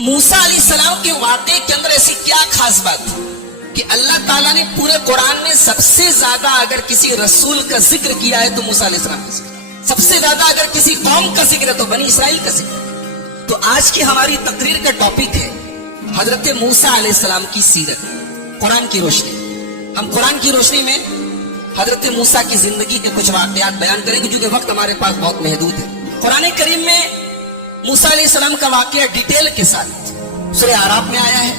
موسیٰ علیہ السلام کے واقعے کے اندر ایسی کیا خاص بات کہ اللہ تعالیٰ نے پورے قرآن میں سب سے زیادہ اگر کسی رسول کا ذکر کیا ہے تو موسیٰ علیہ السلام کا ذکر، سب سے زیادہ اگر کسی قوم کا ذکر ہے تو بنی اسرائیل کا ذکر۔ تو آج کی ہماری تقریر کا ٹاپک ہے حضرت موسیٰ علیہ السلام کی سیرت، قرآن کی روشنی۔ ہم قرآن کی روشنی میں حضرت موسیٰ کی زندگی کے کچھ واقعات بیان کریں گے کیونکہ وقت ہمارے پاس بہت محدود ہے۔ قرآن کریم میں موسیٰ علیہ السلام کا واقعہ ڈیٹیل کے ساتھ سورہ اعراف میں آیا ہے،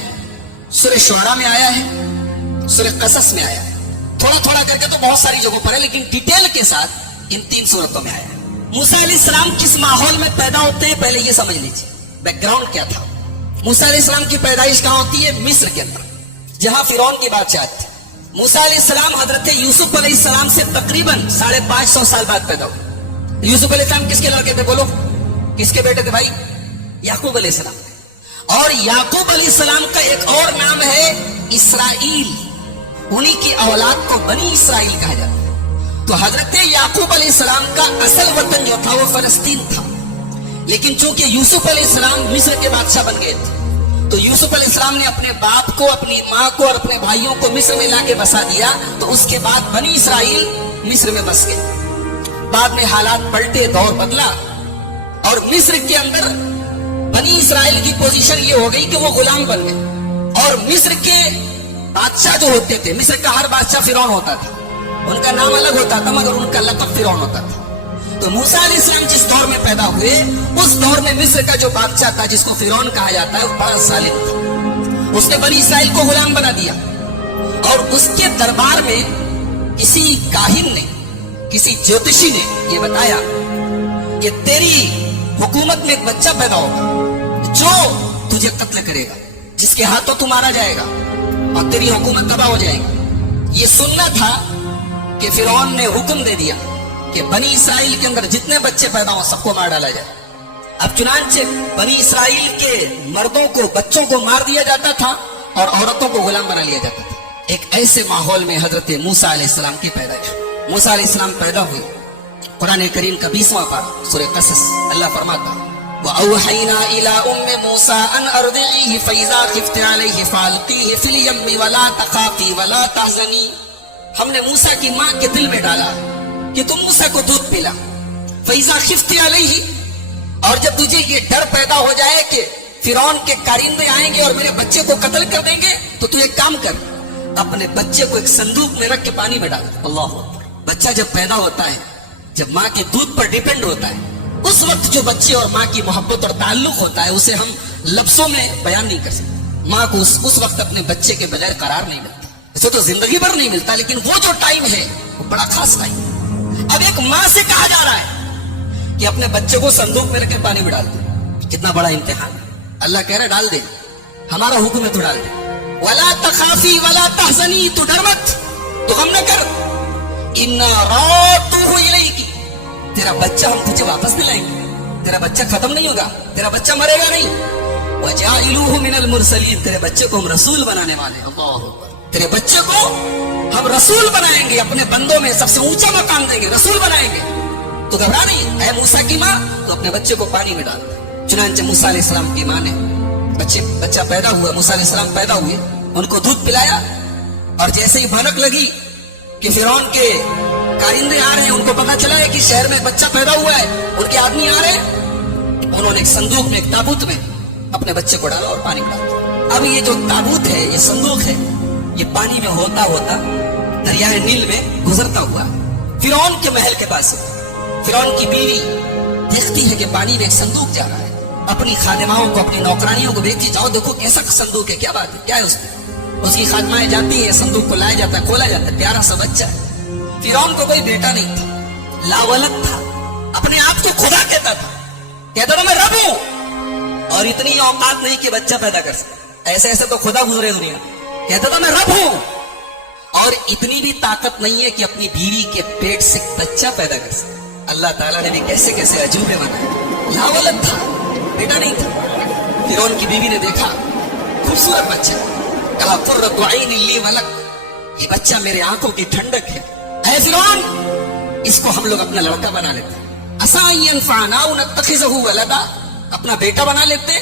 سورہ شعراء میں آیا ہے، سورہ قصص میں آیا ہے، تھوڑا تھوڑا کر کے تو بہت ساری جگہوں پر ہے لیکن ڈیٹیل کے ساتھ ان 3 سورتوں میں آیا ہے۔ موسیٰ علیہ السلام کس ماحول میں پیدا ہوتے ہیں پہلے یہ سمجھ لیجیے، بیک گراؤنڈ کیا تھا۔ موسیٰ علیہ السلام کی پیدائش کہاں ہوتی ہے؟ مصر کے اندر، جہاں فرعون کی بادشاہت تھی۔ موسیٰ علیہ السلام حضرت یوسف علیہ السلام سے تقریباً 550 سال بعد پیدا ہوئے۔ یوسف علیہ السلام کس کے لڑکے تھے؟ بولو کس کے بیٹے تھے بھائی؟ یعقوب علیہ السلام۔ اور یعقوب علیہ السلام کا ایک اور نام ہے اسرائیل، انہی کی اولاد کو بنی اسرائیل کہا جاتا ہے۔ تو حضرت یعقوب علیہ السلام کا اصل وطن جو تھا وہ فلسطین تھا، لیکن چونکہ یوسف علیہ السلام مصر کے بادشاہ بن گئے تھے تو یوسف علیہ السلام نے اپنے باپ کو، اپنی ماں کو اور اپنے بھائیوں کو مصر میں لا کے بسا دیا، تو اس کے بعد بنی اسرائیل مصر میں بس گئے۔ بعد میں حالات پلٹے، دور بدلا اور مصر کے اندر بنی اسرائیل کی پوزیشن یہ ہو گئی کہ وہ غلام بن گئے۔ اور مصر کے بادشاہ جو ہوتے تھے، مصر کا ہر بادشاہ فرعون ہوتا تھا، ان کا نام الگ ہوتا تھا مگر ان کا لقب فرعون ہوتا تھا۔ تو موسیٰ علیہ السلام جس دور میں پیدا ہوئے اس دور میں مصر کا جو بادشاہ تھا جس کو فرعون کہا جاتا ہے وہ بڑا ظالم تھا، اس نے بنی اسرائیل کو غلام بنا دیا۔ اور اس کے دربار میں کسی کاہن نے، کسی جوتشی نے یہ بتایا کہ تیری حکومت میں ایک بچہ پیدا ہوگا جو تجھے قتل کرے گا، جس کے ہاتھوں تو مارا جائے گا اور تیری حکومت تباہ ہو جائے گی۔ یہ سننا تھا کہ فرعون نے حکم دے دیا کہ بنی اسرائیل کے اندر جتنے بچے پیدا ہوں سب کو مار ڈالا جائے۔ اب چنانچہ بنی اسرائیل کے مردوں کو، بچوں کو مار دیا جاتا تھا اور عورتوں کو غلام بنا لیا جاتا تھا۔ ایک ایسے ماحول میں حضرت موسیٰ علیہ السلام کی پیدائش۔ موسیٰ علیہ السلام پیدا ہوئے، قرآن کریم کا 20واں پارہ سورہ قصص، اللہ فرماتا وَأَوْحَيْنَا إِلَىٰ أُمِّ مُوسَىٰ أَنْ أَرْضِعِيهِ فَإِذَا خِفْتِ عَلَيْهِ فَأَلْقِيهِ فِي الْيَمِّ وَلَا تَخَافِي وَلَا تَحْزَنِي۔ ہم نے موسیٰ کی ماں کے دل میں ڈالا کہ تم موسیٰ کو دودھ پلا، فَإِذَا خِفْتِ عَلَيْهِ، اور جب تجھے یہ ڈر پیدا ہو جائے کہ فرعون کے کارندے آئیں گے اور میرے بچے کو قتل کر دیں گے تو تو ایک کام کر، اپنے بچے کو ایک صندوق میں رکھ کے پانی میں ڈال۔ اللہ اکبر۔ بچہ جب پیدا ہوتا ہے، جب ماں کے دودھ پر ڈیپینڈ ہوتا ہے، اس وقت جو بچے اور ماں کی محبت اور تعلق ہوتا ہے اسے ہم لفظوں میں بیان نہیں کر سکتے۔ ماں کو اس وقت اپنے بچے کے بغیر قرار نہیں ملتا، اسے تو زندگی بھر نہیں ملتا، لیکن وہ جو ٹائم ہے وہ بڑا خاص ٹائم ہے۔ اب ایک ماں سے کہا جا رہا ہے کہ اپنے بچے کو صندوق میں رکھ کے پانی میں ڈال دے، کتنا بڑا امتحان ہے۔ اللہ کہہ رہا ہے ڈال دے، ہمارا حکم ہے تو ڈال دے۔ وَلَا تَخَافِي وَلَا تَحْزَنِي، تو ڈر مت، تو غم نہ کر، إِنَّا رَادُّوهُ إِلَيْكِ، تیرا بچہ ہم تجھے واپس دلائیں گے، تیرا بچہ ختم نہیں ہوگا، تیرا بچہ مرے گا نہیں۔ وَجَاعِلُوهُ مِنَ الْمُرْسَلِينَ، تیرے بچے کو ہم رسول بنانے والے ہیں، اللہ اکبر، تیرے بچے کو ہم رسول بنائیں گے، اپنے بندوں میں سب سے اونچا مقام دیں گے، رسول بنائیں گے۔ تو گھبرا نہیں، اے موسیٰ کی ماں، تو اپنے بچے کو پانی میں ڈال دے۔ چنانچہ موسیٰ علیہ السلام کی ماں نے بچہ پیدا ہوا، موسیٰ علیہ السلام پیدا ہوئے، ان کو دودھ پلایا، اور جیسے ہی بھنک لگی کہ فرعون کے کارندے آ رہے ہیں، ان کو پتا چلا ہے کہ شہر میں بچہ پیدا ہوا ہے، ان کے آدمی آ رہے ہیں، انہوں نے ایک صندوق میں، ایک تابوت میں اپنے بچے کو ڈالا اور پانی میں ڈالا۔ اب یہ جو تابوت ہے، یہ صندوق ہے، یہ پانی میں ہوتا ہوتا دریائے نیل میں گزرتا ہوا فرعون کے محل کے پاس۔ فرعون کی بیوی دیکھتی ہے کہ پانی میں ایک صندوق جا رہا ہے، اپنی خادماؤں کو، اپنی نوکرانیوں کو بھیجتی، جاؤ دیکھو کیسا صندوق ہے، کیا بات ہے، کیا ہے اس میں۔ اس کی خادمائیں جاتی ہیں، صندوق کو لایا جاتا ہے، کھولا جاتا ہے، پیارا سا بچہ ہے۔ فرعون کو کوئی بیٹا نہیں تھا، لاولد تھا، اپنے آپ کو خدا کہتا تھا، کہتا تھا میں رب ہوں، اور اتنی اوقات نہیں کہ بچہ پیدا کر سکے، ایسے ایسے تو خدا گزرے دنیا، کہتا تھا میں رب ہوں، اور اتنی بھی طاقت نہیں ہے کہ اپنی بیوی کے پیٹ سے بچہ پیدا کر سکے۔ اللہ تعالیٰ نے بھی کیسے کیسے عجوبے بنائے، لاولد تھا، بیٹا نہیں تھا۔ فرعون کی بیوی نے دیکھا خوبصورت بچہ، کہا قرۃ عین لی ولک، یہ بچہ میرے آنکھوں کی ٹھنڈک ہے، اے فرعون اس کو ہم لوگ اپنا لڑکا بنا لیتے ہیں، عسیٰ ان ینفعنا او نتخذہ ولدا، اپنا بیٹا بنا لیتے ہیں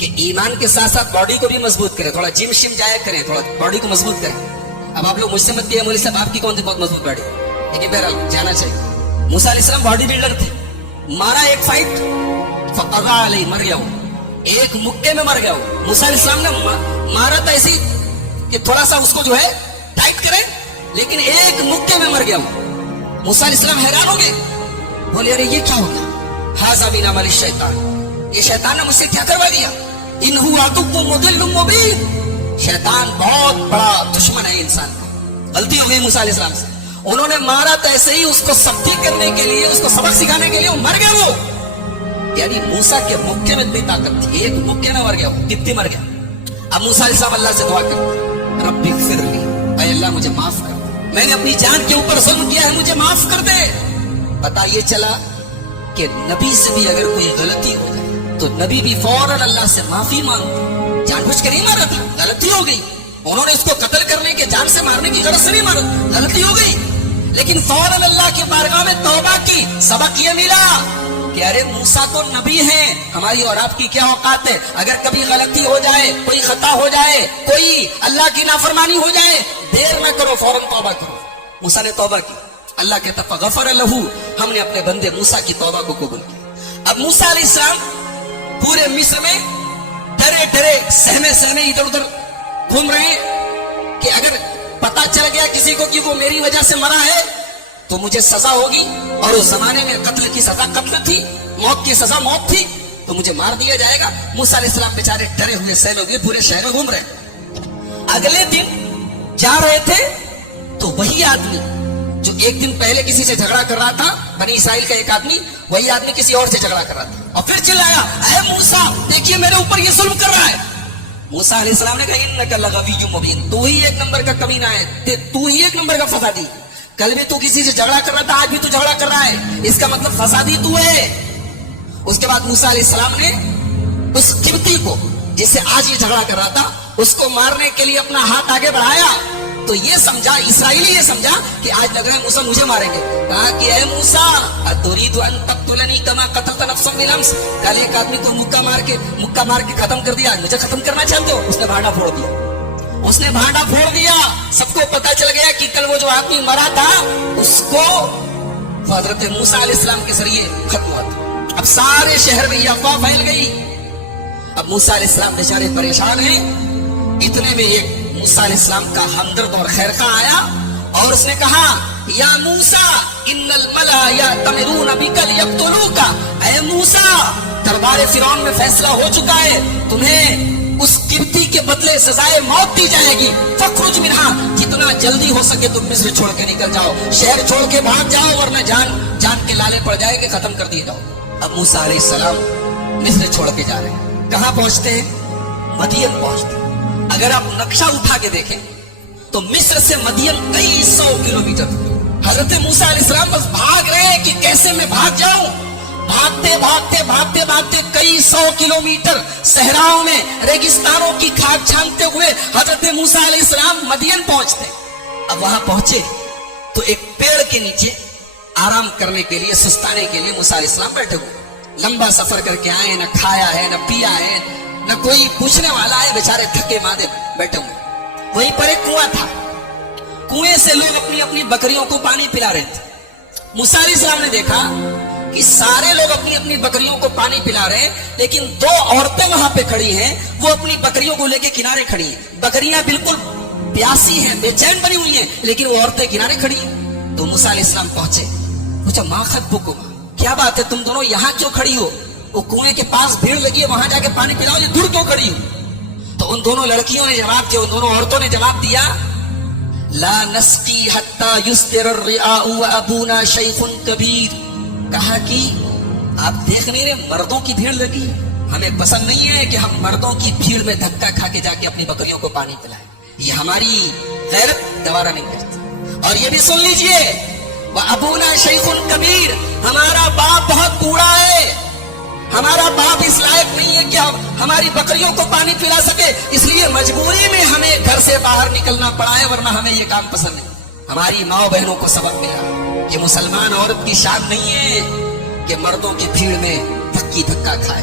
کہ ایمان کے ساتھ ساتھ باڈی کو بھی مضبوط کریں, تھوڑا جم شم جایا کریں, تھوڑا باڈی کو مضبوط کریں. اب آپ لوگ مجھ سے مت کہیے مولوی صاحب آپ کی کون سی بہت مضبوط باڈی, لیکن بہرحال جانا چاہیے. موسیٰ علیہ السلام باڈی بلڈر تھے, مارا ایک فائٹ فقضا علیہ, مر گیا وہ, ایک مکے میں مر گیا وہ. موسیٰ علیہ السلام نے مارا تھا ایسی کہ تھوڑا سا اس کو جو ہے ٹائٹ کریں, لیکن ایک مکے میں مر گیا وہ. موسیٰ علیہ السلام حیران ہو گئے, بولے ارے یہ کیا ہو گیا, ھذا من عمل الشیطان, یہ شیطان نے مجھ سے کیا کروا دیا. ان هو عدو مضل مبین, شیطان بہت بڑا دشمن ہے انسان کا. غلطی ہو گئی موسیٰ علیہ السلام سے, انہوں نے مارا تو ایسے ہی اس کو سبتی کرنے کے لیے, اس کو سبق سکھانے کے لیے, وہ مر گیا وہ. یعنی موسیٰ کے مکے میں اتنی طاقت تھی, ایک مکے میں مر گیا وہ, کتنی مر گیا. اب موسیٰ علیہ السلام اللہ سے دعا کرتے, رب اغفر لی, اے اللہ مجھے معاف کر, میں نے اپنی جان کے اوپر ظلم کیا ہے, مجھے معاف کر دے. پتا یہ چلا کہ نبی سے بھی اگر کوئی غلطی ہو جائے تو نبی بھی فوراً اللہ سے معافی مانگتے. جان بوجھ کے نہیں مارا تھا, غلطی ہو گئی, انہوں نے اس کو قتل کرنے کے, جان سے مارنے کی غرض سے نہیں مارا, غلطی ہو گئی, لیکن فوراً اللہ کی بارگاہ میں توبہ کی. سبق یہ ملا کہ ارے موسیٰ تو نبی ہیں, ہماری اور آپ کی کیا اوقات ہے. اگر کبھی غلطی ہو جائے, کوئی خطا ہو جائے, کوئی اللہ کی نافرمانی ہو جائے, دیر نہ کرو, فوراً توبہ کرو. موسیٰ نے توبہ کی, اللہ کہتا فغفر لہو, ہم نے اپنے بندے موسیٰ کی توبہ کو قبول کیا. اب موسیٰ علیہ السلام پورے مصر میں ڈرے ڈرے سہمے سہمے ادھر ادھر گھوم رہے ہیں کہ اگر پتا چل گیا کسی کو کہ وہ میری وجہ سے مرا ہے تو مجھے سزا ہوگی, اور اس زمانے میں قتل کی سزا قتل تھی, موت کی سزا موت تھی, تو مجھے مار دیا جائے گا. موسیٰ علیہ السلام بیچارے ڈرے ہوئے سہمے ہوئے پورے شہر میں گھوم رہے. اگلے دن جا رہے تھے تو وہی آدمی جو ایک دن پہلے کسی سے جھگڑا کر رہا تھا, بنی اسرائیل کا ایک آدمی, وہی آدمی کسی اور سے جھگڑا کر رہا تھا, اور پھر چلایا اے موسیٰ دیکھیے میرے اوپر یہ ظلم کر رہا ہے. موسیٰ علیہ السلام نے کہا انک لغوی مبین, تو ہی ایک نمبر کا کمینہ ہے, تو ہی ایک نمبر کا فسادی. کل بھی تو کسی سے جھگڑا کر رہا تھا, آج بھی تو جھگڑا کر رہا ہے, اس کا مطلب فسادی تو ہے. اس کے بعد موسیٰ علیہ السلام نے اس قبطی کو جس سے آج یہ جھگڑا کر رہا تھا, اس کو مارنے کے لیے اپنا ہاتھ آگے بڑھایا, تو یہ سمجھا, اسرائیلی یہ سمجھا کہ آج لگ رہا ہے موسیٰ مجھے ماریں گے. کہا کہ اے موسیٰ اتريد ان تقتلني كما قتلت نفسا بالامس, کل ایک آدمی کو مکہ مار کے ختم کر دیا, مجھے ختم کرنا چاہتے ہو. اس نے بھانڈا پھوڑ دیا, اس نے بھانڈا پھوڑ دیا. سب کو پتا چل گیا کہ کل وہ جو آدمی مرا تھا اس کو حضرت موسیٰ علیہ السلام کے ذریعے ختم ہوا تھا. اب سارے شہر میں یہ افواہ پھیل گئی. اب موسیٰ علیہ السلام بیچارے پریشان ہیں. اتنے میں ایک موسیٰ علیہ السلام کا ہمدرد اور خیرخواہ آیا اور اس نے کہا یا موسیٰ ان الملا یأتمرون بک لیقتلوک, اے موسیٰ دربار فرعون میں فیصلہ ہو چکا ہے, تمہیں اس قبطی کے بدلے سزائے موت دی جائے گی. فخرج منہا, جتنا جلدی ہو سکے تم مصر چھوڑ کے نکل جاؤ, شہر چھوڑ کے بھاگ جاؤ, ورنہ جان کے لالے پڑ جائے کہ ختم کر دیے جاؤ. اب موسیٰ علیہ السلام مصر چھوڑ کے جا رہے ہیں. کہاں پہنچتے ہیں؟ مدین پہنچتے ہیں. اگر آپ نقشہ اٹھا کے دیکھیں تو مصر سے مدین کئی 100 کلومیٹر. حضرت موسیٰ علیہ السلام بس بھاگ رہے ہیں کہ کیسے میں بھاگ جاؤں. بھاگتے بھاگتے بھاگتے بھاگتے کئی 100 کلومیٹر صحراؤں میں ریگستانوں کی کھاد چھانتے ہوئے حضرت موسیٰ علیہ السلام مدین پہنچتے. اب وہاں پہنچے تو ایک پیڑ کے نیچے آرام کرنے کے لیے, سستانے کے لیے موسیٰ علیہ السلام بیٹھے ہوئے. لمبا سفر کر کے آئے, نہ کھایا ہے نہ پیا ہے, نہ کوئی پوچھنے والا ہے, بیچارے تھکے مادے بیٹھے ہوئے. وہیں پر ایک کنواں تھا, کنویں سے لوگ اپنی اپنی بکریوں کو پانی پلا رہے تھے. موسیٰ علیہ السلام نے دیکھا کہ سارے لوگ اپنی اپنی بکریوں کو پانی پلا رہے ہیں, لیکن 2 عورتیں وہاں پہ کھڑی ہیں, وہ اپنی بکریوں کو لے کے کنارے کھڑی ہیں. بکریاں بالکل پیاسی ہیں, بے چین بنی ہوئی ہیں, لیکن وہ عورتیں کنارے کھڑی ہیں. تو موسیٰ علیہ السلام پہنچے, پوچھا ما خطبکما, کیا بات ہے تم دونوں یہاں کیوں کھڑی ہو؟ وہ کنویں کے پاس بھیڑ لگی ہے, وہاں جا کے پانی پلاؤ, یہ دور کیوں کھڑی ہو؟ تو ان دونوں لڑکیوں نے جواب دیا, ان دونوں عورتوں نے جواب دیا لا نسقی حتی یصدر الرعاء وابونا شیخ کبیر. کہا کہ آپ دیکھ نہیں رہے مردوں کی بھیڑ لگی ہے, ہمیں پسند نہیں ہے کہ ہم مردوں کی بھیڑ میں دھکا کھا کے جا کے اپنی بکریوں کو پانی پلائیں, یہ ہماری غیرت گوارا نہیں کرتی. اور یہ بھی سن لیجئے وابونا شیخ کبیر, ہمارا باپ بہت بوڑھا ہے, ہمارا باپ اس لائق نہیں ہے کہ ہماری بکریوں کو پانی پلا سکے, اس لیے مجبوری میں ہمیں گھر سے باہر نکلنا پڑا ہے, ورنہ ہمیں یہ کام پسند نہیں. ہماری ماں بہنوں کو سبق ملا, یہ مسلمان عورت کی شان نہیں ہے کہ مردوں کی بھیڑ میں دھکی دھکا کھائے.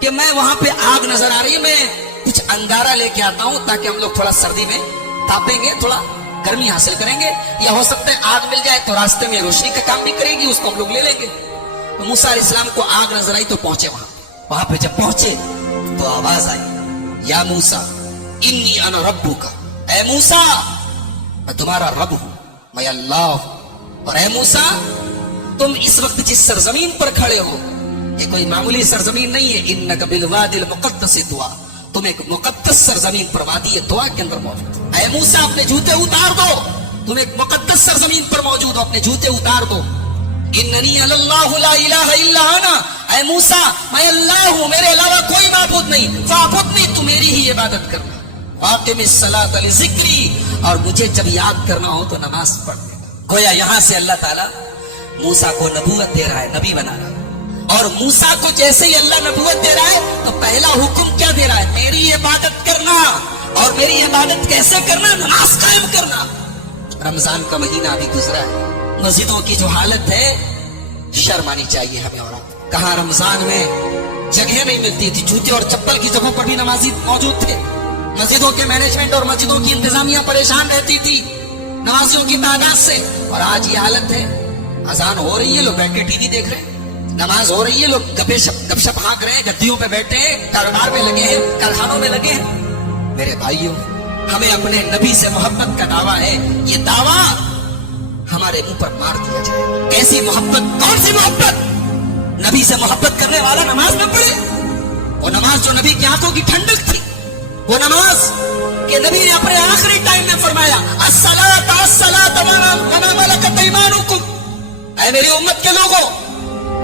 کہ میں وہاں پہ آگ نظر آ رہی ہے, میں کچھ انگارہ لے کے آتا ہوں تاکہ ہم لوگ تھوڑا سردی میں تاپیں گے, تھوڑا گرمی حاصل کریں گے, یا ہو سکتا ہے آگ مل جائے تو راستے میں روشنی کا کام بھی کرے گی, اس کو ہم لوگ لے لیں گے. تو موسیٰ علیہ السلام کو آگ نظر آئی تو پہنچے وہاں پہ جب پہنچے تو آواز آئی, یا موسیٰ انی انا ربک, اے موسیٰ میں تمہارا رب ہوں, میں اللہ ہوں. اور اے موسیٰ تم اس وقت جس سرزمین پر کھڑے ہو یہ کوئی معمولی سرزمین نہیں ہے, انک بالوادی المقدس طویٰ, تم ایک مقدس سرزمین پر وادی طویٰ کے اندر موجود. اے موسیٰ اپنے جوتے اتار دو, تم ایک مقدس سرزمین پر موجود ہو, اپنے جوتے اتار دو. اننی اللہ لا الہ الا انا, اے موسیٰ میں اللہ ہوں, میرے علاوہ کوئی معبود نہیں, فاعبدنی, تو میری ہی عبادت کرنا. واقم الصلاۃ لذکری, اور مجھے جب یاد کرنا ہو تو نماز پڑھ دینا. گویا یہاں سے اللہ تعالیٰ موسیٰ کو نبوت دے رہا ہے, نبی بنا رہا ہے. اور موسیٰ کو جیسے ہی اللہ نبوت دے رہا ہے تو پہلا حکم کیا دے رہا ہے, میری عبادت کرنا. اور میری عبادت کیسے کرنا, نماز قائم کرنا. رمضان کا مہینہ ابھی گزرا ہے, مسجدوں کی جو حالت ہے شرم آنی چاہیے ہمیں. اور کہاں رمضان میں جگہ نہیں ملتی تھی, جوتے اور چپل کی جگہوں پر بھی نمازی موجود تھے. مسجدوں کے مینجمنٹ اور مسجدوں کی انتظامیہ پریشان رہتی تھی نمازیوں کی تعداد سے. اور آج یہ حالت ہے, اذان ہو رہی ہے لوگ بیٹھ کے ٹی وی دیکھ رہے ہیں, نماز ہو رہی ہے لوگ گپ شپ ہانک رہے ہیں, گدیوں پہ بیٹھے ہیں, کاروبار میں لگے ہیں, کارخانوں میں لگے ہیں. میرے بھائیوں, ہمیں اپنے نبی سے محبت کا دعویٰ ہے, یہ دعویٰ ہمارے منہ پر مار دیا جائے. کیسی محبت, کون سی محبت؟ نبی سے محبت کرنے والا نماز نہ پڑھے. وہ نماز جو نبی کی آنکھوں کی ٹھنڈک تھی, وہ نماز کہ نبی نے اپنے آخری ٹائم میں فرمایا الصلاۃ الصلاۃ وما ملکت ایمانکم, اے میری امت کے لوگوں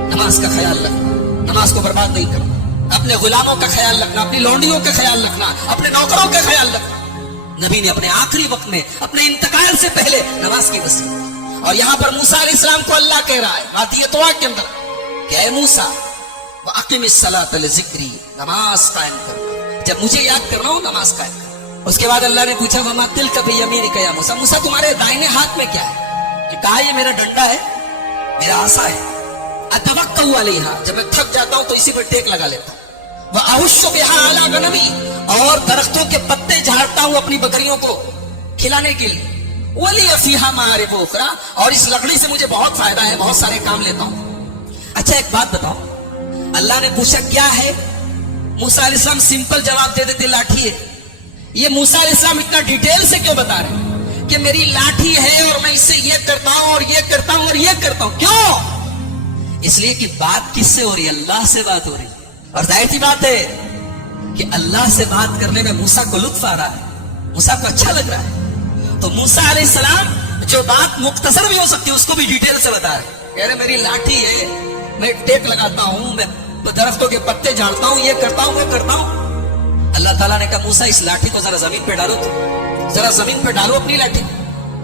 نماز کا خیال رکھنا, نماز کو برباد نہیں کرنا, اپنے غلاموں کا خیال رکھنا, اپنی لونڈیوں کا خیال رکھنا, اپنے نوکروں کا خیال رکھنا. نبی نے اپنے آخری وقت میں اپنے انتقال سے پہلے نماز کی وصیت. اور یہاں پر موسیٰ علیہ السلام کو اللہ کہہ رہا ہے وادی طویٰ کے اندر کہ اے موسیٰ وَأَقِمِ الصَّلَاةَ لِذِكْرِي, نماز قائم کرنا, جب مجھے یاد کرنا ہو نماز قائم کرنا. اس کے بعد اللہ نے پوچھا وَمَا تِلْكَ بِيَمِينِكَ يَا موسیٰ, موسیٰ تمہارے دائنے ہاتھ میں کیا ہے؟ کہ کہا یہ میرا ڈنڈا ہے, میرا عصا ہے. اتوکل علیہا, جب میں تھک جاتا ہوں تو اسی پر ٹیک لگا لیتا ہوں. وَأَحُشُّ بِهَا عَلَىٰ غَنَمِي, اور درختوں کے پتے جھاڑتا ہوں اپنی بکریوں کو کھلانے کے لیے. وَلِيَ فِيهَا مَعَارِبُ أُخْرَىٰ, اور اس لکڑی سے مجھے بہت فائدہ ہے, بہت سارے کام لیتا ہوں. اچھا ایک بات بتاؤ, اللہ نے پوچھا کیا ہے, موسیٰ علیہ السلام سمپل جواب دے دیتے لاٹھی ہے. یہ موسیٰ علیہ السلام اتنا ڈیٹیل سے کیوں بتا رہے ہیں کہ میری لاٹھی ہے اور میں اس سے یہ کرتا ہوں اور یہ کرتا ہوں اور یہ کرتا ہوں؟ کیوں؟ اس لیے کہ بات کس سے ہو رہی ہے, اللہ سے بات ہو رہی ہے. اور ظاہر سی بات ہے کہ اللہ سے بات کرنے میں موسیٰ کو لطف آ رہا ہے, موسیٰ کو اچھا لگ رہا ہے. تو موسیٰ علیہ السلام جو بات مختصر بھی ہو سکتی ہے اس کو بھی ڈیٹیل سے بتا رہے ہیں. کہہ رہے میری لاٹھی ہے, میں ٹیک لگاتا ہوں, میں درختوں کے پتے جھاڑتا ہوں, یہ کرتا ہوں, وہ کرتا ہوں. اللہ تعالیٰ نے کہا موسیٰ اس لاٹھی کو ذرا زمین پہ ڈالو, تو ذرا زمین پہ ڈالو اپنی لاٹھی.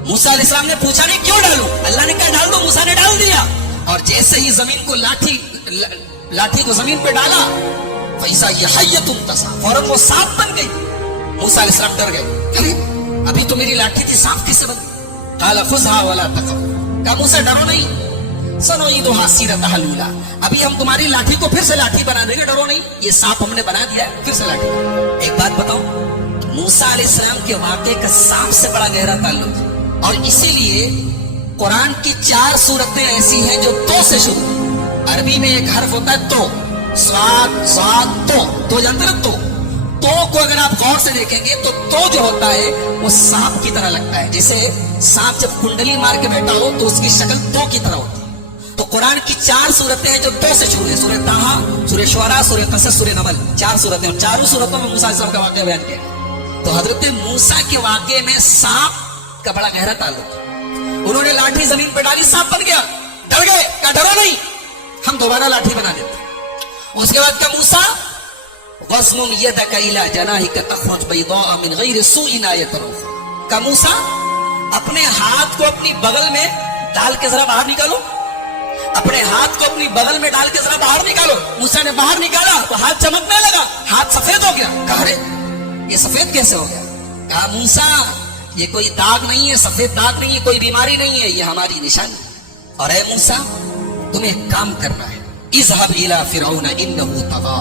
موسیٰ علیہ السلام نے پوچھا نہیں کیوں ڈالوں, اللہ نے کہا ڈال دو, موسیٰ نے ڈال دیا. اور جیسے ہی زمین کو لاٹھی کو زمین پہ ڈالا ویسا یہ حیۃ تسعیٰ, فوراً وہ سانپ بن گئی. موسیٰ علیہ السلام ڈر گئے, ابھی تو میری لاٹھی تھی, سانپ کس سے بن گئی؟ قال خذھا ولا تخف, کہا موسیٰ ڈرو نہیں, سنعیدھا سیرتھا الاولیٰ, ابھی ہم تمہاری لاٹھی کو پھر سے لاٹھی بنا دیں گے, ڈرو نہیں, یہ سانپ ہم نے بنا دیا ہے, پھر سے لاٹھی. ایک بات بتاؤ, موسیٰ علیہ السلام کے واقعے کا سانپ سے بڑا گہرا تعلق ہے, اور اسی لیے قرآن کی 4 سورتیں ایسی ہیں جو تو سے شروع. عربی میں ایک حرف ہوتا ہے تو, سواد تو جانتے نا, تو کو اگر آپ غور سے دیکھیں گے تو جو ہوتا ہے وہ سانپ کی طرح لگتا ہے, جیسے سانپ جب کنڈلی مار کے بیٹھا ہو تو اس کی شکل تو کی طرح ہوتی ہے. تو قرآن کی 4 سورتیں ہیں جو تو سے شروع ہیں, سورہ طٰہٰ, سورہ شعراء, سورہ قصص, سورہ نمل, 4 سورتیں, اور چاروں سورتوں میں موسیٰ علیہ السلام کا واقعہ بیان کیا گیا. تو حضرت موسیٰ کے واقعے میں سانپ کا بڑا گہرا تعلق ہے. انہوں نے لاٹھی زمین پہ ڈالی, سانپ بن گیا, ڈر گئے, کہا ڈرو نہیں, ہم دوبارہ لاٹھی بنا دیتے. اس کے بعد کہا موسیٰ وَاضْمُمْ يَدَكَ إِلَىٰ جَنَاحِكَ تَخْرُجْ بَيْضَاءَ مِنْ غَيْرِ سُوءٍ آیَةً أُخْرَىٰ, کہا موسیٰ اپنے ہاتھ کو اپنی بغل میں ڈال کے ذرا باہر نکالو, اپنے ہاتھ کو اپنی بغل میں ڈال کے ذرا باہر نکالو. موسیٰ نے باہر نکالا تو ہاتھ چمکنے لگا, ہاتھ سفید ہو گیا. کہا ارے یہ سفید کیسے ہو گیا؟ کہا موسیٰ یہ کوئی داغ نہیں ہے, سفید داغ نہیں ہے, کوئی بیماری نہیں ہے, یہ ہماری نشانی. اور اے موسیٰ تمہیں ایک کام کرنا ہے, اذهب الى فرعون انه طغى,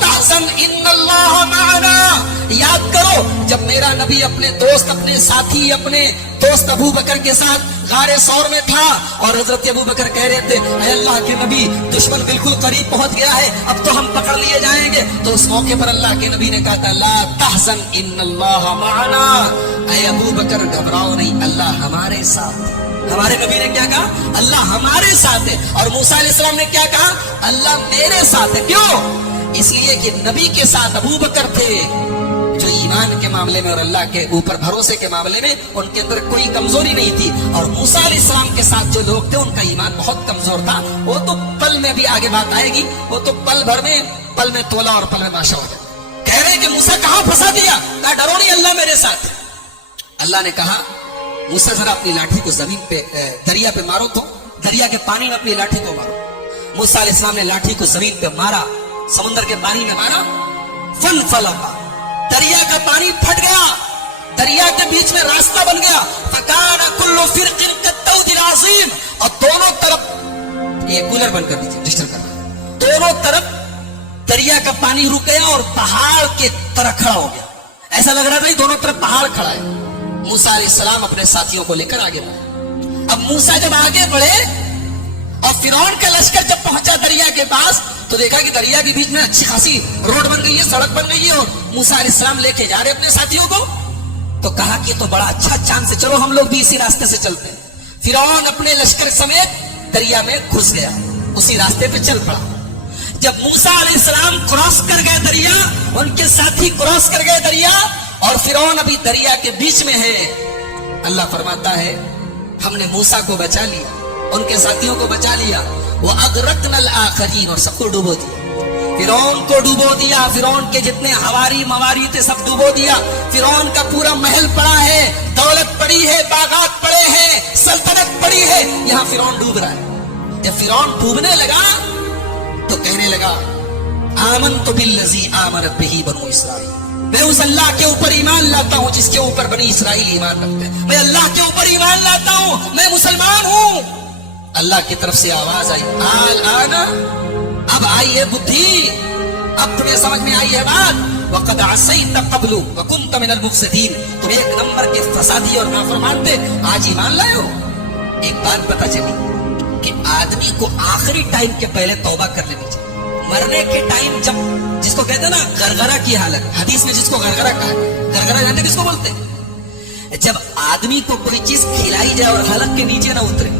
تحزن ان اللہ معنا. یاد کرو جب میرا نبی اپنے دوست اپنے ساتھی اپنے دوست ابو بکر کے ساتھ غار ثور میں تھا اور حضرت ابو بکر کہہ رہے تھے اے اللہ کے نبی دشمن بالکل قریب پہنچ گیا ہے اب تو ہم پکڑ لیے جائیں گے, تو اس موقع پر اللہ کے نبی نے کہا تھا لا تحزن ان اللہ معنا, اے ابو بکر گھبراؤ نہیں اللہ ہمارے ساتھ. ہمارے نبی نے کیا کہا اللہ ہمارے ساتھ ہے. اور موسیٰ علیہ السلام نے کیا کہا اللہ میرے ساتھ ہے. کیوں؟ اس لیے کہ نبی کے ساتھ ابو بکر تھے جو ایمان کے معاملے میں اور اللہ کے اوپر بھروسے کے معاملے میں ان کے اندر کوئی کمزوری نہیں تھی, اور موسیٰ علیہ السلام کے ساتھ جو لوگ تھے ان کا ایمان بہت کمزور تھا. وہ تو پل میں بھی آگے بات آئے گی, وہ تو پل بھر میں پل میں تولا اور پل میں ماشا ہو گیا. کہہ رہے کہ موسیٰ کہاں پھنسا دیا, کہا ڈرو نہیں اللہ میرے ساتھ. اللہ نے کہا موسیٰ ذرا اپنی لاٹھی کو زمین پہ دریا پہ مارو, تو دریا کے پانی میں اپنی لاٹھی کو مارو. موسیٰ علیہ السلام نے لاٹھی کو زمین پہ مارا, سمندر کے پانی میں مارا, فانفلق, دریا کا پانی پھٹ گیا, دریا کے بیچ میں راستہ بن گیا. فکان کل فرق کالطود العظیم, اور دونوں طرف یہ کولر بند کر دیجیے ڈسٹرب کر رہا ہے, دونوں طرف دریا کا پانی رک گیا اور پہاڑ کے طرح کھڑا ہو گیا. ایسا لگ رہا تھا دونوں طرف پہاڑ کھڑا ہے. موسیٰ علیہ السلام اپنے ساتھیوں کو لے کر آگے بڑھے. اب موسیٰ جب آگے بڑھے اور فرعون کا لشکر جب پہنچا دریا کے پاس تو دیکھا کہ دریا کے بیچ میں اچھی خاصی روڈ بن گئی ہے, سڑک بن گئی ہے, اور موسیٰ علیہ السلام لے کے جا رہے اپنے ساتھیوں کو. تو کہا کہ تو بڑا اچھا چاند سے, چلو ہم لوگ بھی اسی راستے سے چلتے ہیں. فرعون اپنے لشکر سمیت دریا میں گھس گیا, اسی راستے پہ چل پڑا. جب موسیٰ علیہ السلام کراس کر گئے دریا, ان کے ساتھی کراس کر گئے دریا, اور فرعون ابھی دریا کے بیچ میں ہے, اللہ فرماتا ہے ہم نے موسیٰ کو بچا لیا, ان کے ساتھیوں کو بچا لیا. وَأَغْرَقْنَا الْآخَرِينَ, اور سب کو ڈوبو دیا. فرعون کو ڈوبو دیا, فرعون کے جتنے حواری مواری تھے سب ڈوبو دیا. فرعون کا پورا محل پڑا ہے, دولت پڑی ہے, باغات پڑے ہیں, سلطنت پڑی ہے, یہاں فرعون ڈوب رہا ہے. جب فرعون ڈوبنے لگا تو کہنے لگا آمنت بالذی آمنت بہ بنو اسرائیل, میں اس اللہ کے اوپر ایمان لاتا ہوں جس کے اوپر بنی اسرائیل ایمان رکھتے ہیں. میں اللہ کے اوپر ایمان لاتا ہوں, میں مسلمان ہوں. اللہ کی طرف سے آواز آئی الآن, اب آئی ہے بدھی, اب تمہیں سمجھ میں آئی ہے بات. وقد عصیت قبل وکنت من المفسدین, تم ایک نمبر کے فسادی اور نافرمان تھے, آج ایمان لائے ہو. ایک بات پتہ چلی کہ آدمی کو آخری ٹائم کے پہلے توبہ کر لینی چاہیے. مرنے کے ٹائم جب جس کو کہتے ہیں نا گرگرہ کی حالت, حدیث میں جس کو گرگرہ کہا, گرگرہ جانتے کس کو بولتے ہیں؟ جب آدمی کو کوئی چیز کھلائی جائے اور حلق کے نیچے نہ اترے,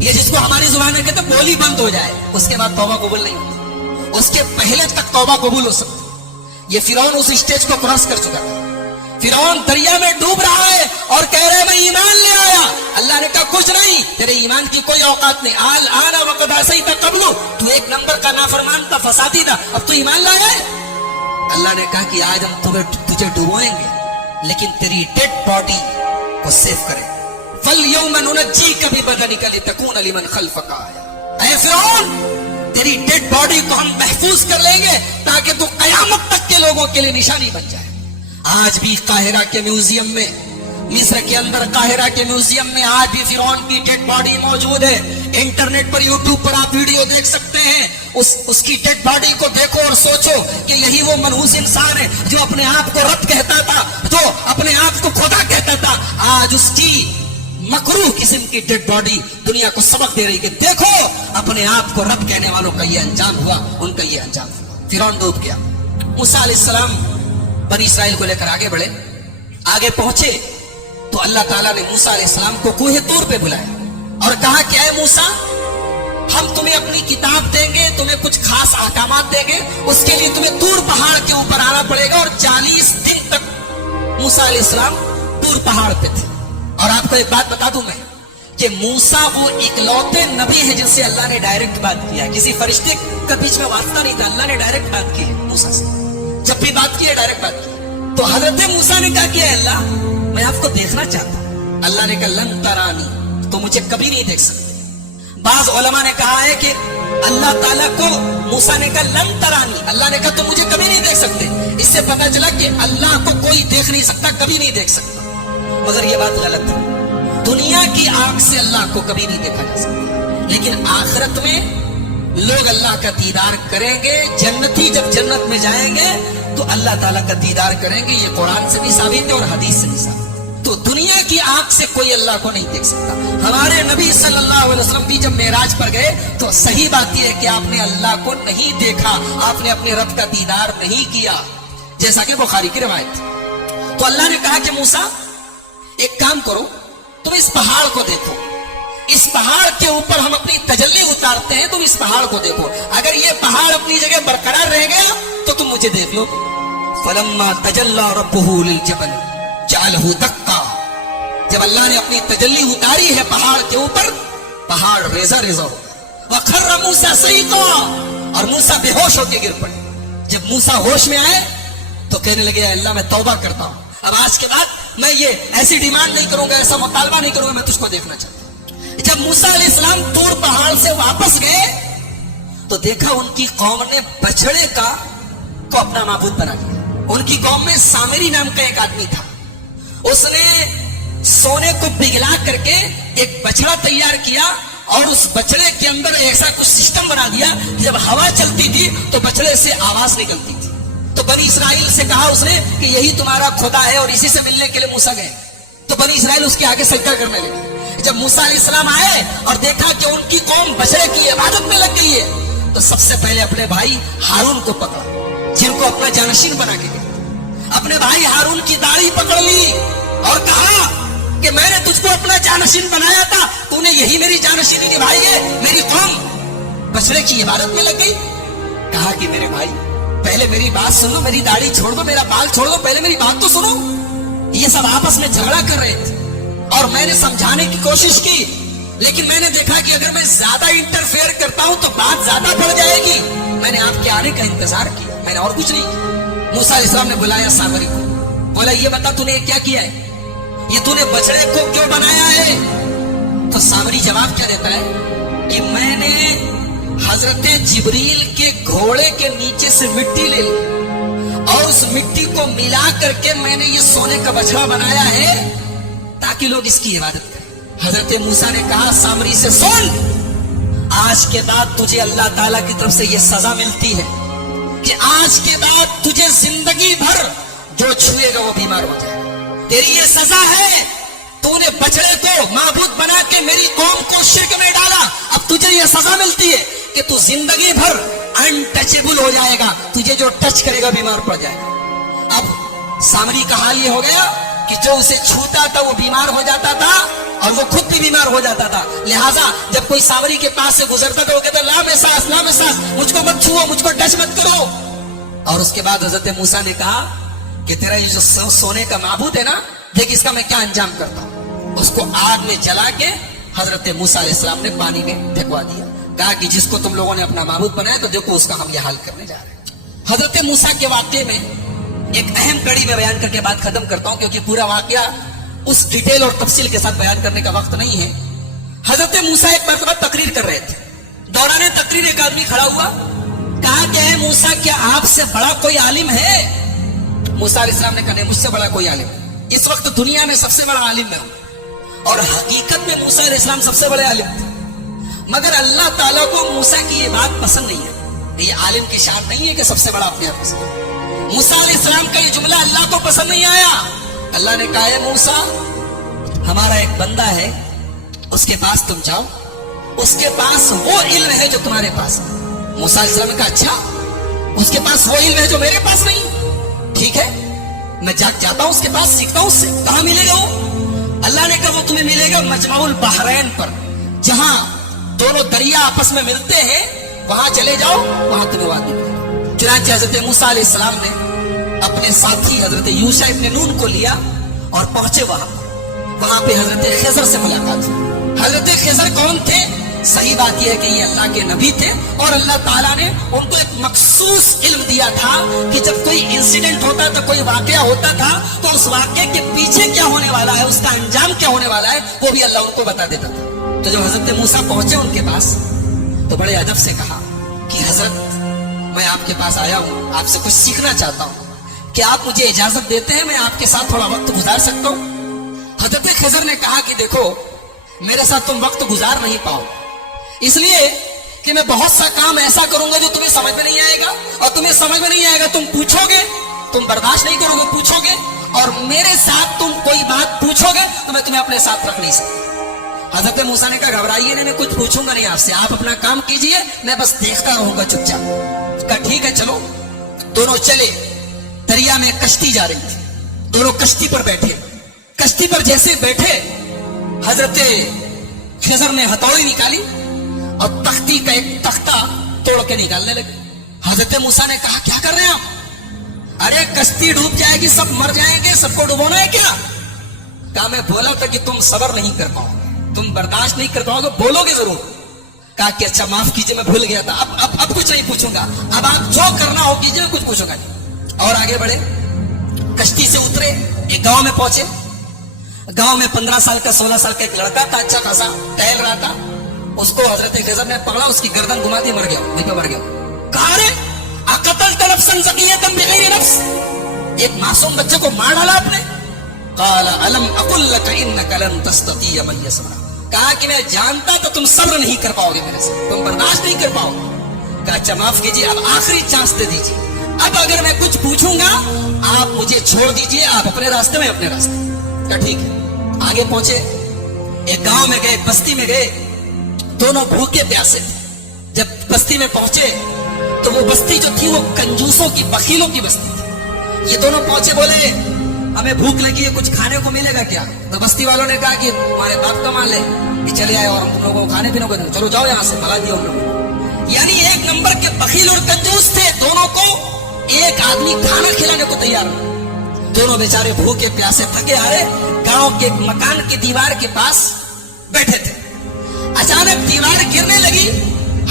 یہ جس کو ہماری زبان میں کہتے ہیں بولی بند ہو جائے, اس کے بعد توبہ قبول نہیں ہوتی. اس کے پہلے تک توبہ قبول ہو سکتی. یہ فرعون اس اسٹیج کو کراس کر چکا تھا. فرعون دریا میں ڈوب رہا ہے اور کہہ رہے میں ایمان لے آیا. اللہ نے کہا کچھ نہیں, تیرے ایمان کی کوئی اوقات نہیں. الآن وقد عصیت قبل, تو ایک نمبر کا نافرمان تھا, فسادی تھا, اب تو ایمان لایا ہے. اللہ نے کہا کہ آج ہم تجھے ڈبوئیں گے لیکن تیری ڈیڈ باڈی کو سیو کریں. فَالْيَوْمَ نُنَجِّيكَ بِبَدَنِكَ لِتَكُونَ لِمَنْ خَلْفَكَ آیَةً, اے فرعون تیری ڈیڈ باڈی کو ہم محفوظ کر لیں گے تاکہ تو قیامت تک کے لوگوں کے لیے نشانی بن جائے. آج بھی قاہرہ کے میوزیم میں, مصر کے اندر قاہرہ کے میوزیم میں آج بھی فرعون کی ڈیڈ باڈی موجود ہے. انٹرنیٹ پر یوٹیوب پر آپ ویڈیو دیکھ سکتے ہیں. اس کی ڈیڈ باڈی کو دیکھو اور سوچو کہ یہی وہ منحوس انسان ہے جو اپنے آپ کو رب کہتا تھا, جو اپنے آپ کو خدا کہتا تھا. آج اس کی مکروہ قسم کی ڈیڈ باڈی دنیا کو سبق دے رہی کہ دیکھو اپنے آپ کو رب کہنے والوں کا یہ انجام ہوا, ان کا یہ انجام ہوا. فرعون ڈوب گیا. موسیٰ علیہ السلام بنی اسرائیل کو لے کر آگے بڑھے. آگے پہنچے تو اللہ تعالیٰ نے موسیٰ علیہ السلام کو کوہ طور پہ بلایا اور کہا کہ اے موسیٰ, ہم تمہیں اپنی کتاب دیں گے, تمہیں کچھ خاص احکامات دیں گے. اس کے لیے تمہیں طور پہاڑ کے اوپر آنا پڑے گا. اور 40 دن تک موسیٰ علیہ السلام طور پہاڑ پہ تھے. اور آپ کو ایک بات بتا دوں میں کہ موسیٰ وہ اکلوتے نبی ہے جن سے اللہ نے ڈائریکٹ بات کیا. کسی فرشتے کا بیچ میں واسطہ نہیں تھا, اللہ نے ڈائریکٹ بات کی ہے موسیٰ سے. جب بھی بات کی ہے ڈائریکٹ بات کی. تو حضرت موسیٰ نے کہا کہ اے اللہ, میں آپ کو دیکھنا چاہتا ہوں. اللہ نے کہا لن ترانی, تو مجھے کبھی نہیں دیکھ سکتے. بعض علماء نے کہا ہے کہ اللہ تعالیٰ کو موسیٰ نے کہا لن ترانی, اللہ نے کہا تو مجھے کبھی نہیں دیکھ سکتے. اس سے پتہ چلا کہ اللہ کو کوئی دیکھ نہیں سکتا, کبھی نہیں دیکھ سکتا. مگر یہ بات غلط ہے. دنیا کی آنکھ سے اللہ کو کبھی نہیں دیکھا جا سکتا, لیکن آخرت میں لوگ اللہ کا دیدار کریں گے. جنتی جب جنت میں جائیں گے تو اللہ تعالیٰ کا دیدار کریں گے. یہ قرآن سے بھی ثابت ہے اور حدیث سے بھی ثابت ہے. تو دنیا کی آنکھ سے کوئی اللہ کو نہیں دیکھ سکتا. ہمارے نبی صلی اللہ علیہ وسلم بھی جب معراج پر گئے تو صحیح بات یہ ہے کہ آپ نے اللہ کو نہیں دیکھا, آپ نے اپنے رب کا دیدار نہیں کیا, جیسا کہ بخاری کی روایت. تو اللہ نے کہا کہ موسیٰ ایک کام کرو, تم اس پہاڑ کو دیکھو, اس پہاڑ کے اوپر ہم اپنی تجلی اتارتے ہیں, تم اس پہاڑ کو دیکھو, اگر یہ پہاڑ اپنی جگہ برقرار رہ گیا تو تم مجھے دیکھ لو. فلما تجلی ربہ للجبل جعلہ دکا, جب اللہ نے اپنی تجلی اتاری ہے پہاڑ کے اوپر, پہاڑ ریزہ ریزہ ہو گیا. وخر موسیٰ صعقا, اور موسیٰ بے ہوش ہو کے گر پڑے. جب موسیٰ ہوش میں آئے تو کہنے لگے اللہ میں توبہ کرتا ہوں, اب آج کے بعد میں یہ ایسی ڈیمانڈ نہیں کروں گا, ایسا مطالبہ نہیں کروں گا, میں تجھ کو دیکھنا چاہتا ہوں. جب موسیٰ علیہ السلام طور پہاڑ سے واپس گئے تو دیکھا ان کی قوم نے بچڑے کو اپنا معبود بنا لیا. ان کی قوم میں سامری نام کا ایک آدمی تھا, اس نے سونے کو پگھلا کر کے ایک بچڑا تیار کیا اور اس بچڑے کے اندر ایسا کچھ سسٹم بنا دیا کہ جب ہوا چلتی تھی تو بچڑے سے آواز نکلتی تھی. تو بنی اسرائیل سے کہا اس نے کہ یہی تمہارا خدا ہے, اور اسی سے ملنے کے لیے موسیٰ گئے. تو بنی اسرائیل اس کے آگے سجدہ کرنے لگے. جب موسیٰ علیہ السلام آئے اور دیکھا کہ ان کی قوم بچڑے کی عبادت میں لگ گئی ہے تو سب سے پہلے اپنے بھائی ہارون کو پکڑا, جن کو اپنا جانشین بنا کے گئے. اپنے بھائی ہارون کی داڑھی پکڑ لی اور کہا کہ میں نے تجھ کو اپنا جانشین بنایا تھا, تو نے یہی میری جانشینی نبھائی ہے, میری قوم بچڑے کی عبادت میں لگ گئی. کہا کہ میرے بھائی پہلے میری بات سن لو, میری داڑھی چھوڑ دو, میرا بال چھوڑ دو, پہلے میری بات تو سنو. یہ سب آپس میں جھگڑا کر رہے تھے اور میں نے سمجھانے کی کوشش کی, لیکن میں نے دیکھا کہ اگر میں زیادہ انٹرفیئر کرتا ہوں تو بات زیادہ بڑھ جائے گی. میں نے آپ کے آنے کا انتظار کیا, میں نے اور کچھ نہیں کیا. موسیٰ علیہ السلام نے بلایا سامری کو, بولا یہ بتا تو نے کیا کیا ہے, یہ تو نے بچڑے کو کیوں بنایا ہے؟ تو سامری جواب کیا دیتا ہے کہ میں نے حضرت جبریل کے گھوڑے کے نیچے سے مٹی لے لی اور اس مٹی کو ملا کر کے میں نے یہ سونے کا بچڑا بنایا ہے تاکہ لوگ اس کی عبادت کریں. حضرت موسیٰ نے کہا سامری سے سن, آج کے بعد تجھے اللہ تعالیٰ کی طرف سے یہ سزا ملتی ہے کہ آج کے بعد تجھے زندگی بھر جو چھوئے گا وہ بیمار ہو جائے گا. تیری یہ سزا ہے, تو نے بچڑے کو معبود بنا کے میری قوم کو شرک میں ڈالا, اب تجھے یہ سزا ملتی ہے کہ تو زندگی بھر انٹچیبل ہو جائے گا, تجھے جو ٹچ کرے گا بیمار پڑ جائے گا. اب سامری کا حال یہ ہو گیا کہ جو اسے چھوتا تھا وہ بیمار ہو جاتا تھا اور وہ خود بھی بیمار ہو جاتا تھا. لہٰذا جب کوئی سامری کے پاس سے گزرتا تھا وہ کہتا لا میں سانس, لا میں سانس, مجھ کو مت چھوؤ, مجھ کو ٹچ مت کرو. اور اس کے بعد حضرت موسیٰ نے کہا کہ تیرا یہ جو سونے کا معبود ہے نا, دیکھ اس کا میں کیا انجام کرتا ہوں. اس کو آگ میں جلا کے حضرت موسیٰ علیہ السلام نے پانی میں پھینکوا دیا. کہا کہ جس کو تم لوگوں نے اپنا معبود بنایا تو دیکھو اس کا ہم یہ حال کرنے جا رہے ہیں. حضرت موسیٰ کے واقعے میں ایک اہم کڑی میں بیان کر کے بات ختم کرتا ہوں, کیونکہ پورا واقعہ اس ڈیٹیل اور تفصیل کے ساتھ بیان کرنے کا وقت نہیں ہے. حضرت موسیٰ ایک مرتبہ تقریر کر رہے تھے, دوران تقریر ایک آدمی کھڑا ہوا, کہا کہ اے موسیٰ کیا آپ سے بڑا کوئی عالم ہے؟ موسیٰ علیہ السلام نے کہا نہیں, مجھ سے بڑا کوئی عالم ہے, اس وقت دنیا میں سب سے بڑا عالم میں ہوں. اور حقیقت میں موسیٰ علیہ السلام سب سے بڑے عالم تھے, مگر اللہ تعالیٰ کو موسیٰ کی یہ بات پسند نہیں ہے. یہ عالم کی شان نہیں ہے کہ سب سے بڑا اپنے آپ پسند ہے. موسیٰ علیہ السلام کا یہ جملہ اللہ کو پسند نہیں آیا. اللہ نے کہا ہے موسیٰ ہمارا ایک بندہ ہے, اس کے پاس تم جاؤ, اس کے پاس وہ علم ہے جو تمہارے پاس ہے. موسیٰ علیہ السلام نے کہا اچھا اس کے پاس وہ علم ہے جو میرے پاس نہیں, ٹھیک ہے میں جاتا ہوں اس کے پاس, سیکھتا ہوں اس سے. کہاں ملے گا وہ؟ اللہ نے کہا وہ تمہیں ملے گا مجمع البحرین پر, جہاں دونوں دریا آپس میں ملتے ہیں, وہاں چلے جاؤ, وہاں تمہیں وہ آدمی ملے گا. چنانچہ حضرت موسیٰ علیہ السلام نے اپنے ساتھی حضرت یوشع ابن نون کو لیا اور پہنچے وہاں پہ حضرت خضر سے ملاقات ہوئی. حضرت خضر کون تھے؟ صحیح بات یہ ہے کہ یہ اللہ کے نبی تھے, اور اللہ تعالیٰ نے ان کو ایک مخصوص علم دیا تھا کہ جب کوئی انسیڈنٹ ہوتا تھا, کوئی واقعہ ہوتا تھا, تو اس واقعے کے پیچھے کیا ہونے والا ہے, اس کا انجام کیا ہونے والا ہے, وہ بھی اللہ ان کو بتا دیتا تھا. تو جب حضرت موسیٰ پہنچے ان کے پاس تو بڑے ادب سے کہا کہ حضرت میں آپ کے پاس آیا ہوں, آپ سے کچھ سیکھنا چاہتا ہوں, کہ آپ مجھے اجازت دیتے ہیں میں آپ کے ساتھ تھوڑا وقت گزار سکتا ہوں؟ حضرت خضر نے کہا کہ دیکھو میرے ساتھ تم وقت گزار نہیں پاؤ, اس لیے کہ میں بہت سا کام ایسا کروں گا جو تمہیں سمجھ میں نہیں آئے گا, اور تمہیں سمجھ میں نہیں آئے گا تم پوچھو گے, تم برداشت نہیں کرو گے, پوچھو گے, اور میرے ساتھ تم کوئی بات پوچھو گے تو میں تمہیں اپنے ساتھ رکھ نہیں سکتا. حضرت موسیٰ نے کہا گھبرائیے نہیں, میں کچھ پوچھوں گا نہیں آپ سے, آپ اپنا کام کیجئے, میں بس دیکھتا رہوں گا چپ چاپ. کہا ٹھیک ہے چلو. دونوں چلے, دریا میں کشتی جا رہی تھی, دونوں کشتی پر بیٹھے. کشتی پر جیسے بیٹھے حضرت خضر نے ہتھوڑی نکالی اور تختی کا ایک تختہ توڑ کے نکالنے لگے. حضرت موسیٰ نے کہا کیا کر رہے ہیں آپ؟ ارے کشتی ڈوب جائے گی, سب مر جائیں گے, سب کو ڈبونا ہے کیا؟ کہا میں بولا تھا کہ تم صبر نہیں کر پاؤ گے, تم برداشت نہیں کر پاؤ گے, بولو گے ضرور. کہا کہ اچھا معاف کیجئے میں بھول گیا تھا, اب کچھ نہیں پوچھوں گا, اب آپ جو کرنا ہو کیجئے, کچھ پوچھوں گا نہیں. اور آگے بڑھے, کشتی سے اترے, ایک گاؤں میں پہنچے. گاؤں میں 15 سال کا 16 سال کا ایک لڑکا تھا, اچھا خاصا ٹہل رہا تھا. اس کو حضرت خضر نے پکڑا, اس کی گردن گھما دی, مر گیا, وہیں پہ مر گیا. کہا رے اقتلت نفسا زکیۃ بغیر نفس, ایک معصوم بچے کو مار ڈالا آپ نے. قال الم اقل لك انك لن تستطيع معي صبرا, کہا کہ میں جانتا تو تم صبر نہیں کر پاؤ گے میرے سے, تم برداشت نہیں کر پاؤ گے. کہا اچھا معاف کیجیے, اب آخری چانس دے دیجیے, اب اگر میں کچھ پوچھوں گا آپ مجھے چھوڑ دیجیے, آپ اپنے راستے میں اپنے راستے. کہا ٹھیک ہے. آگے پہنچے, ایک گاؤں میں گئے, بستی میں گئے, دونوں بھوکے پیاسے تھے. جب بستی میں پہنچے تو وہ بستی جو تھی وہ کنجوسوں کی, بخیلوں کی بستی تھی. یہ دونوں پہنچے, بولے ہمیں بھوک لگی ہے, کچھ کھانے کو ملے گا کیا؟ تو بستی والوں نے کہا کہ ہمارے باپ کا مال ہے کہ چلے آئے اور ہم لوگوں کو کھانے پینے کو دیں, چلو جاؤ یہاں سے, بھگا دیا ہم لوگوں کو. یعنی ایک نمبر کے بخیل اور کنجوس تھے. دونوں کو ایک آدمی کھانا کھلانے کو تیار نہیں. دونوں بیچارے بھوکے پیاسے تھکے آ رہے, گاؤں کے مکان کی دیوار کے پاس بیٹھے تھے. اچانک دیوار گرنے لگی,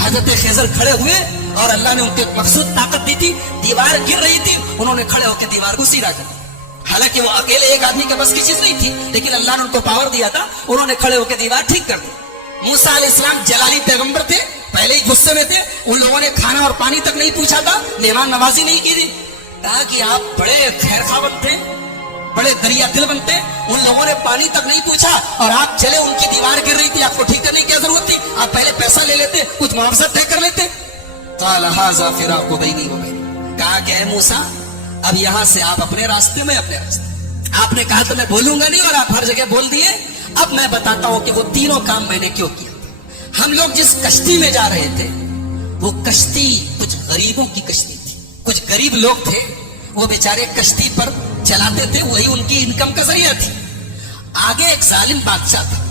حضرت خضر کھڑے ہوئے اور اللہ نے ان کو ایک مخصوص طاقت دی تھی. دیوار گر رہی تھی, انہوں نے کھڑے ہو کے دیوار کو سیدھا کر دیا. حالانکہ وہ اکیلے ایک آدمی کے بس کی چیز نہیں تھی, لیکن اللہ نے ان کو پاور دیا تھا, انہوں نے کھڑے ہو کے دیوار ٹھیک کر دی. موسیٰ علیہ السلام جلالی پیغمبر تھے, پہلے ہی غصے میں تھے. ان لوگوں نے کھانا اور پانی تک نہیں پوچھا تھا, مہمان نوازی نہیں کی تھی. کہا کہ آپ بڑے خیر خواہ بنتے, بڑے دریا دل بنتے, ان لوگوں نے پانی تک نہیں پوچھا اور آپ چلے, ان کی دیوار گر رہی تھی, آپ کو ٹھیک کرنے کی کیا ضرورت تھی؟ آپ پہلے پیسہ لے لیتے, کچھ معاوضہ طے کر لیتے. قال ھذا فراق بینی و بینک, کہا کہ اے موسیٰ اب یہاں سے آپ اپنے راستے میں اپنے راستے. آپ نے کہا تو میں بولوں گا نہیں, اور آپ ہر جگہ بول دیے. اب میں بتاتا ہوں کہ وہ تینوں کام میں نے کیوں کیا. ہم لوگ جس کشتی میں جا رہے تھے وہ کشتی کچھ غریبوں کی کشتی تھی. کچھ غریب لوگ تھے, وہ بیچارے کشتی پر چلاتے تھے, وہی ان کی انکم کا ذریعہ تھی. آگے ایک ظالم بادشاہ تھا.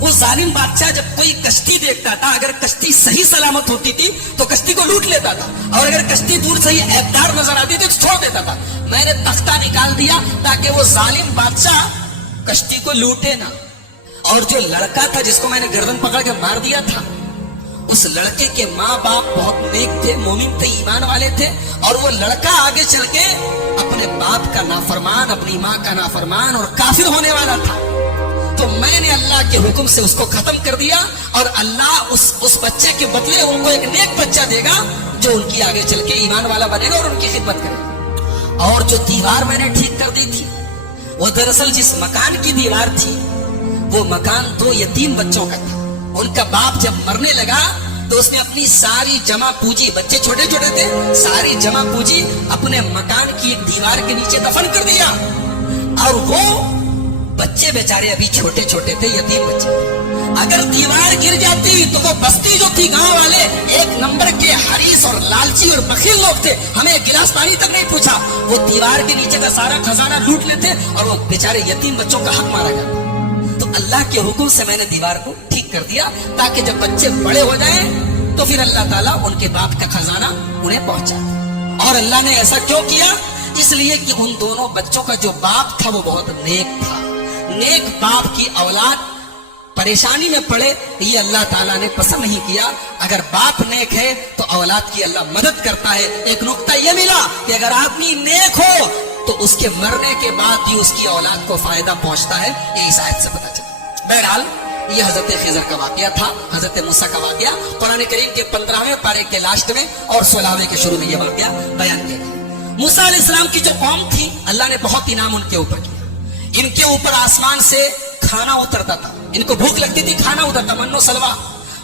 وہ ظالم بادشاہ جب کوئی کشتی دیکھتا تھا, اگر کشتی صحیح سلامت ہوتی تھی تو کشتی کو لوٹ لیتا تھا, اور اگر کشتی دور سے ہی عیبدار نظر آتی تھی تو چھوڑ دیتا تھا. میں نے تختہ نکال دیا تاکہ وہ ظالم بادشاہ کشتی کو لوٹے نہ. اور جو لڑکا تھا جس کو میں نے گردن پکڑ کے مار دیا تھا, اس لڑکے کے ماں باپ بہت نیک تھے, مومن تھے, ایمان والے تھے, اور وہ لڑکا آگے چل کے اپنے باپ کا نافرمان, اپنی ماں کا نافرمان اور کافر ہونے والا تھا. تو میں نے اللہ کے حکم سے اس کو ختم کر دیا, اور اللہ اس بچے کے بدلے ان کو ایک نیک بچہ دے گا جو ان کی آگے چل کے ایمان والا بنے گا اور ان کی خدمت کرے گا. اور جو دیوار میں نے ٹھیک کر دی تھی وہ دراصل جس مکان کی دیوار تھی وہ مکان 2 یتیم بچوں کا تھا. ان کا باپ جب مرنے لگا تو اس نے اپنی ساری جمع پونجی, بچے چھوٹے چھوٹے تھے, ساری جمع پونجی اپنے مکان کی ایک دیوار کے نیچے دفن کر دیا. اور وہ بچے بیچارے ابھی چھوٹے چھوٹے تھے, یتیم بچے. اگر دیوار گر جاتی تو وہ بستی جو تھی, گاؤں والے ایک نمبر کے حریص اور لالچی اور بخیل لوگ تھے, ہمیں ایک گلاس پانی تک نہیں پوچھا, وہ دیوار کے نیچے کا سارا خزانہ لوٹ لیتے اور وہ بیچارے یتیم بچوں کا حق مارا جاتا. تو اللہ کے حکم سے میں نے دیوار کو ٹھیک کر دیا تاکہ جب بچے بڑے ہو جائیں تو پھر اللہ تعالیٰ ان کے باپ کا خزانہ انہیں پہنچا دے. اور اللہ نے ایسا کیوں کیا؟ اس لیے کہ ان دونوں بچوں کا جو باپ تھا وہ بہت نیک تھا. نیک باپ کی اولاد پریشانی میں پڑے یہ اللہ تعالیٰ نے پسند نہیں کیا. اگر باپ نیک ہے تو اولاد کی اللہ مدد کرتا ہے. ایک نقطہ یہ ملا کہ اگر آدمی نیک ہو تو اس کے مرنے کے بعد بھی اس کی اولاد کو فائدہ پہنچتا ہے. یہ اس آیت سے پتہ چلا. بہرحال یہ حضرت خضر کا واقعہ تھا, حضرت موسیٰ کا واقعہ. قرآن کریم کے 15ویں پارے کے لاسٹ میں اور 16ویں کے شروع میں یہ واقعہ بیان کیا گیا. موسیٰ علیہ السلام کی جو قوم تھی اللہ نے بہت انعام ان کے اوپر کیا. ان کے اوپر آسمان سے کھانا اترتا تھا, ان کو بھوک لگتی تھی, کھانا اترتا, من و سلوا.